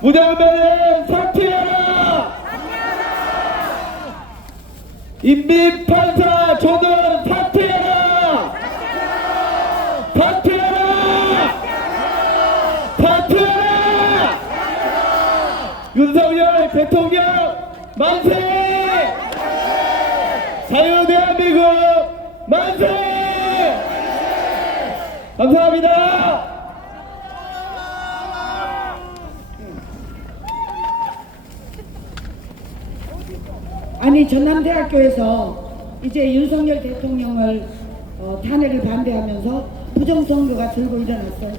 무장배는 사퇴하라! 인민판사 조는 사퇴하라! 사퇴하라! 사퇴하라! 윤석열 대통령 만세! 자유 대한민국 만세! 감사합니다. 아니 전남대학교에서 이제 윤석열 대통령을 어, 탄핵을 반대하면서 부정선거가 들고 일어났어요.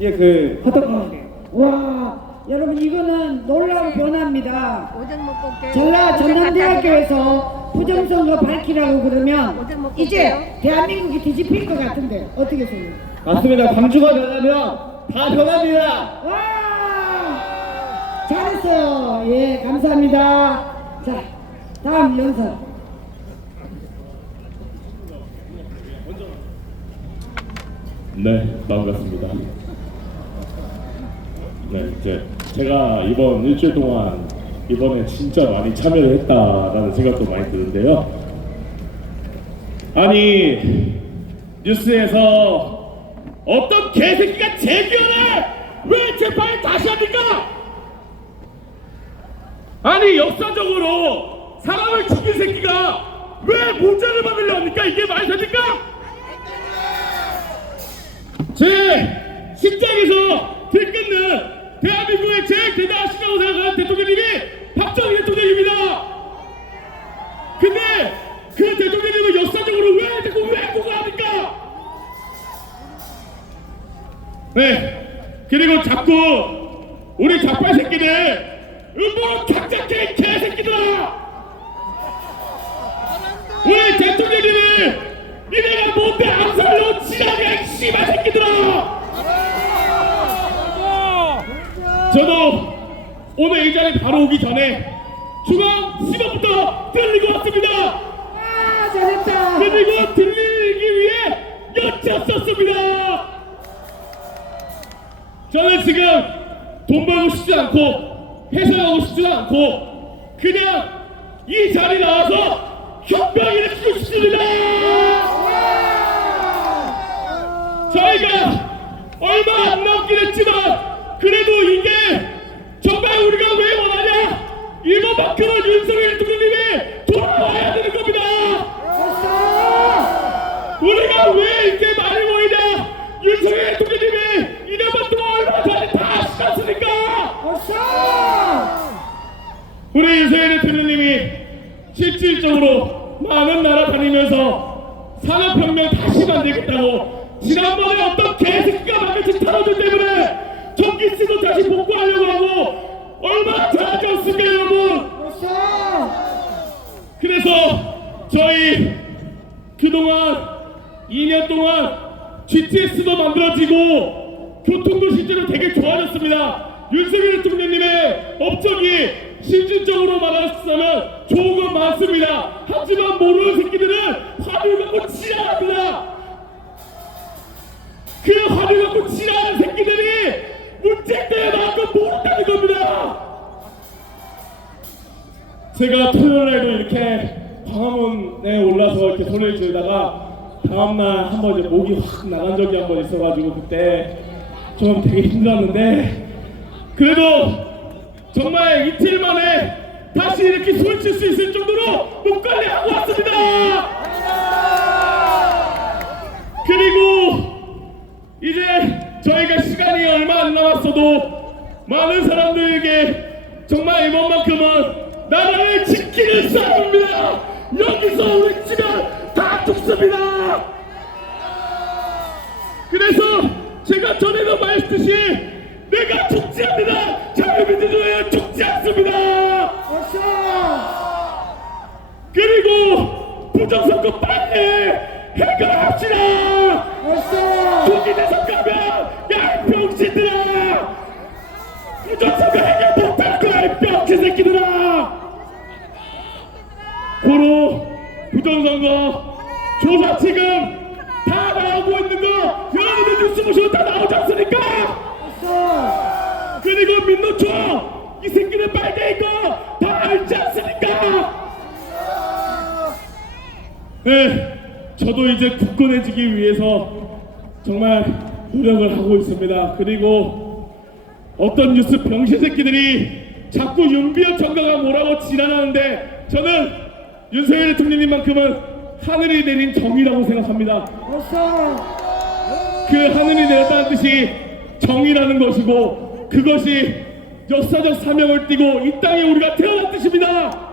예, 그 어떻게? 와 여러분 이거는 놀라운 변화입니다. 오뎅 먹고 올게요. 전라 전남대학교에서 부정선거 밝히라고 그러면 먹고 이제 올게요. 대한민국이 뒤집힐 것 같은데 어떻게 생각해요? 맞습니다. 광주가 변하면 다 변합니다. 와 잘했어요. 예 감사합니다. 자 다음 영상. 네, 반갑습니다. 네, 이제 제가 이번 일주일 동안 이번에 진짜 많이 참여를 했다라는 생각도 많이 드는데요. 아니 뉴스에서 어떤 개새끼가 재기원을 왜 재판을 다시 합니까? 아니 역사적으로 왜 모자를 받으려 합니까? 이게 말이 됩니까? 제 식장에서 들끓는 대한민국의 제일 대단하시다고 생각하는 대통령님이 박정희 대통령입니다. 근데 그 대통령님은 역사적으로 왜 자꾸 왜곡을 합니까? 네. 그리고 자꾸 우리 좌빨 새끼들 음모로 각작해 개새끼들아! 우리 대통령님을 니네가 뭔데 암살로 지나게 씨발 새끼들아! 저도 오늘 이 자리에 바로 오기 전에 중앙 시범부터 들리고 왔습니다. 아 잘했다. 그리고 들리기 위해 여쭈었습니다. 저는 지금 돈 벌고 싶지 않고 회사가고 싶지 않고 그냥 이 자리 나와서 혁명 일으키고 싶습니다. 저희가 얼마 안 남긴 했지만 그래도 이게 정말 우리가 왜 원하냐 이번만큼은 윤석열 대통령님이 돌아와야 되는 겁니다. 우리가 왜 이렇게 많이 모이냐? 윤석열 대통령님이 이년만 동안 얼마 전에 다? 어서! 우리 윤석열 대통령님이 실질적으로 많은 나라 다니면서 산업혁명 다시 만들겠다고 지난번에 어떤 개새끼가 만든 탄원들 때문에 전기세도 다시 복구하려고 하고 얼마나 잘하셨습니까 여러분? 그래서 저희 그동안 2년 동안 GTS도 만들어지고 교통도 실제로 되게 좋아졌습니다. 윤석열 대통령님의 업적이 실질적으로 말하자면 좋은 건 많습니다. 하지만 모르는 새끼들은 화를 갖고 치라합니다. 그 화를 갖고 치라하는 새끼들이 문제 때문에 나온 건 모른다는 겁니다. 제가 토요일에도 이렇게 광화문에 올라서 이렇게 소리를 지르다가 다음날 한번 목이 확 나간 적이 한 번 있어가지고 그때 좀 되게 힘들었는데 그래도 정말 이틀 만에 다시 이렇게 소리 칠 수 있을 정도로 목 관리하고 왔습니다. 그리고 이제 저희가 시간이 얼마 안 남았어도 많은 사람들에게 정말 이번만큼은 나라를 지키는 싸움입니다. 여기서 우리 치면 다 죽습니다. 그래서 제가 전에도 말했듯이 내가 죽지 않 고로 부정선거 조사 지금 다 나오고 있는 거 여러분들 뉴스 보시면 다 나오지 않습니까! 그리고 민노총 이 새끼들 빨대 이거 다 알지 않습니까? 네, 저도 이제 굳건해지기 위해서 정말 노력을 하고 있습니다. 그리고 어떤 뉴스 병신 새끼들이 자꾸 윤비어 청가가 뭐라고 지랄하는데 저는 윤석열 대통령님만큼은 하늘이 내린 정의라고 생각합니다. 어서 그 하늘이 내렸다는 뜻이 정의라는 것이고 그것이 역사적 사명을 띠고 이 땅에 우리가 태어난 뜻입니다.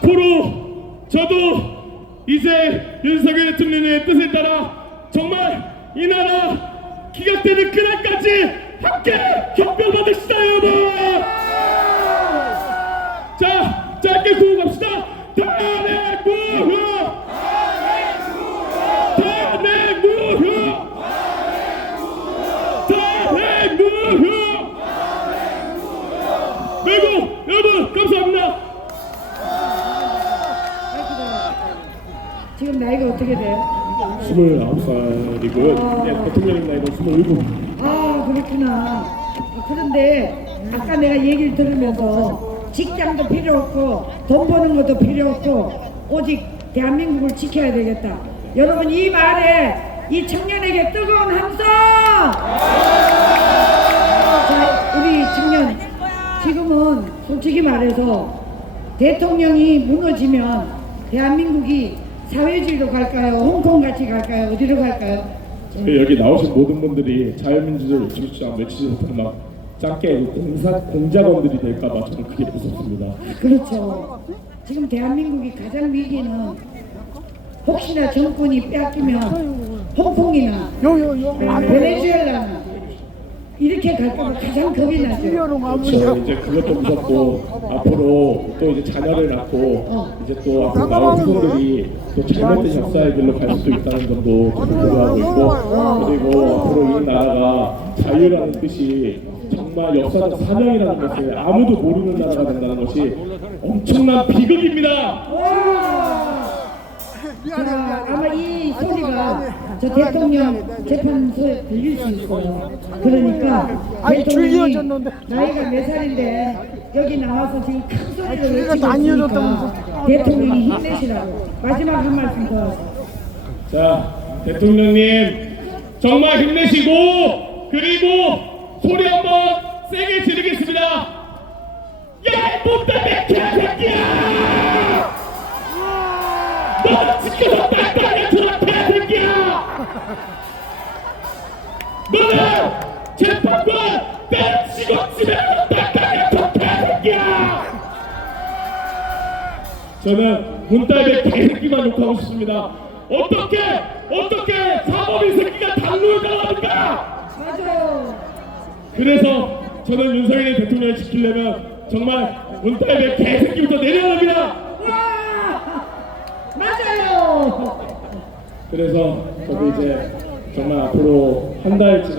고로 저도 이제 윤석열 대통령의 뜻에 따라 정말 이 나라 기각되는 그날까지 함께 혁명받읍시다 여러분 자 짧게 구호 갑시다 탄핵무효 탄핵무효 탄핵무효 그리고 여러분 감사합니다 지금 나이가 어떻게 돼요? 29살이고요 네, 대통령 나이가 27 아 그렇구나. 그런데 아까 내가 얘기를 들으면서 직장도 필요 없고 돈 버는 것도 필요 없고 오직 대한민국을 지켜야 되겠다. 여러분 이 말에 이 청년에게 뜨거운 함성! 자 우리 청년 지금은 솔직히 말해서 대통령이 무너지면 대한민국이 사회주의로 갈까요? 홍콩 같이 갈까요? 어디로 갈까요? 여기 나오신 모든 분들이 자유민주주의 주장 외치지 못하는 막 작게 공사 공작원들이 될까봐 저는 그게 무섭습니다. 그렇죠. 지금 대한민국이 가장 위기는 혹시나 정권이 뺏기면 홍콩이나 베네수엘라나 이렇게 갈까봐 가장 겁이 나죠. 그렇죠. 이제 그것도 무섭고 앞으로 또 이제 자녀를 낳고 이제 또 앞으로 나올 후손들이 또 잘못된 역사의 길로 갈 수도 있다는 점도 저도 고려하고 있고 그리고 앞으로 이 나라가 자유라는 뜻이 정말 역사적 사명이라는 것을 아무도 모르는 나라가 된다는 것이 엄청난 비극입니다. 자, 아마 이 소리가 저 대통령 재판소에 들릴 수 있어요. 그러니까 아니, 대통령이 이어졌는데. 나이가 몇 살인데 여기 나와서 지금 큰 소리를 줄이가 외치고 안 있으니까 이어졌다면서. 대통령이 힘내시라고 마지막 한 말씀 더 하세요. 자, 대통령님 정말 힘내시고 그리고 소리 한번 세게 지르겠습니다. 야, 이 못다내 개새끼야! 너는 지켜서 땅땅이 들어 개새끼야! 너는 재판관 때치고 집에서 땅땅이 들어 개새끼야! 저는 문딸의 개새끼만 욕하고 싶습니다. 어떻게 어떻게 사법인 새끼가 당무를 당합니까? 맞아요. 그래서 저는 윤석열 대통령을 지키려면 정말 문딸의 개새끼부터 내려야 합니다. 와! 맞아요. 그래서 저도 이제 정말 앞으로 한달 지나